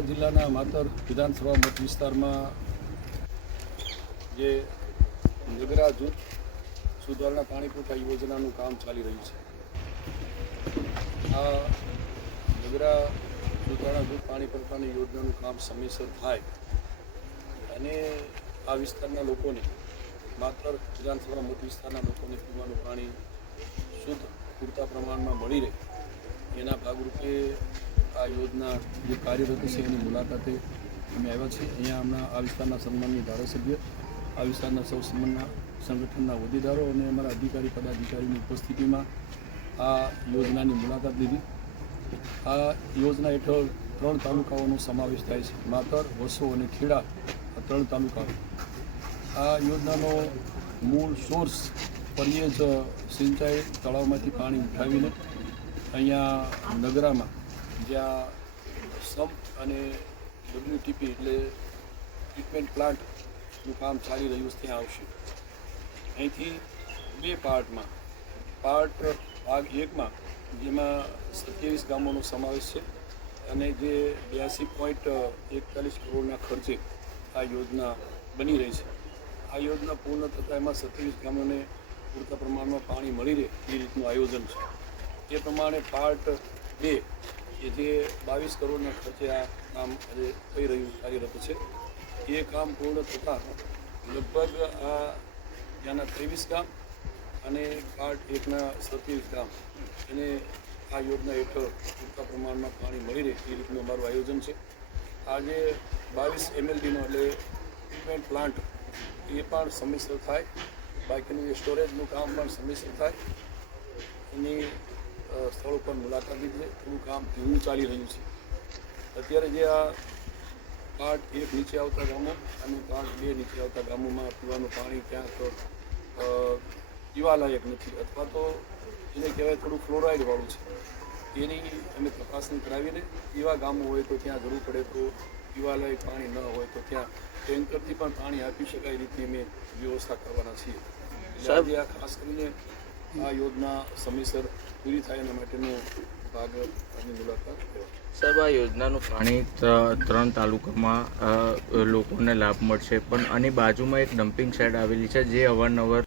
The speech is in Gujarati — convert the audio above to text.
બોટાદ જિલ્લાના માતર વિધાનસભા મત વિસ્તારમાં જે નગરા જૂથ સુધારણા પાણી પુરવઠા યોજનાનું કામ ચાલી રહ્યું છે. આ નગરા સુધારણા જૂથ પાણી પુરવઠાની યોજનાનું કામ સમયસર થાય અને આ વિસ્તારના લોકોને માત્ર વિધાનસભા મત વિસ્તારના લોકોને પીવાનું પાણી શુદ્ધ પૂરતા પ્રમાણમાં મળી રહે એના ભાગરૂપે આ યોજના જે કાર્યરત છે એની મુલાકાતે અમે આવ્યા છીએ. અહીંયા હમણાં આ વિસ્તારના સન્માનીય ધારાસભ્ય, આ વિસ્તારના સૌ સન્માનના સંગઠનના હોદ્દેદારો અને અમારા અધિકારી પદાધિકારીની ઉપસ્થિતિમાં આ યોજનાની મુલાકાત લીધી. આ યોજના હેઠળ 3 તાલુકાઓનો સમાવેશ થાય છે, માતર, વસો અને ખેડા, આ 3 તાલુકાઓ. આ યોજનાનો મૂળ સોર્સ પર્યેજ સિંચાઈ તળાવમાંથી પાણી ઉઠાવીને અહીંયા નગરામાં જ્યાં સંપ અને WTP એટલે ટ્રીટમેન્ટ પ્લાન્ટનું કામ ચાલી રહ્યું છે ત્યાં આવશે. અહીંથી 2 પાર્ટમાં, ભાગ 1માં જેમાં 27 ગામોનો સમાવેશ છે અને જે 82.41 કરોડના ખર્ચે આ યોજના બની રહી છે. આ યોજના પૂર્ણ થતાં એમાં 27 ગામોને પૂરતા પ્રમાણમાં પાણી મળી રહે એ રીતનું આયોજન છે. એ પ્રમાણે પાર્ટ 2 કે જે 22 કરોડના ખર્ચે આ કામ આજે થઈ રહ્યું કાર્યરત છે, એ કામ પૂર્ણ થતાં લગભગ આ ત્યાંના 23 ગામ અને પાર્ટ 1ના 27 ગામ એને આ યોજના હેઠળ પૂરતા પ્રમાણમાં પાણી મળી રહે એ રીતનું અમારું આયોજન છે. આજે 22 MLDનો એટલે ટ્રીટમેન્ટ પ્લાન્ટ એ પણ સમયસર થાય, બાકીનું જે સ્ટોરેજનું કામ પણ સમયસર થાય એની સ્થળ ઉપર મુલાકાત લીધી. થોડું કામ ધીમું ચાલી રહ્યું છે. અત્યારે જે આ પાર્ટ 1 નીચે આવતા ગામો અને પાર્ટ 2 નીચે આવતા ગામોમાં પીવાનું પાણી ક્યાંક પીવાલાયક નથી અથવા તો એને કહેવાય થોડું ફ્લોરાઇડવાળું છે. એની અમે તપાસણી કરાવીને એવા ગામો હોય તો ત્યાં જરૂર પડે તો પીવાલાયક પાણી ન હોય તો ત્યાં ટેન્કરથી પણ પાણી આપી શકાય એ રીતની અમે વ્યવસ્થા કરવાના છીએ. એટલે આજે આ ખાસ કરીને આ યોજના સમયસર પૂરી થાય એના માટેનો ભાગ અને મુલાકાત લેવા. સાહેબ, આ યોજનાનું પાણી 3 તાલુકામાં લોકોને લાભ મળશે, પણ આની બાજુમાં એક ડમ્પિંગ સાઇટ આવેલી છે જે અવારનવાર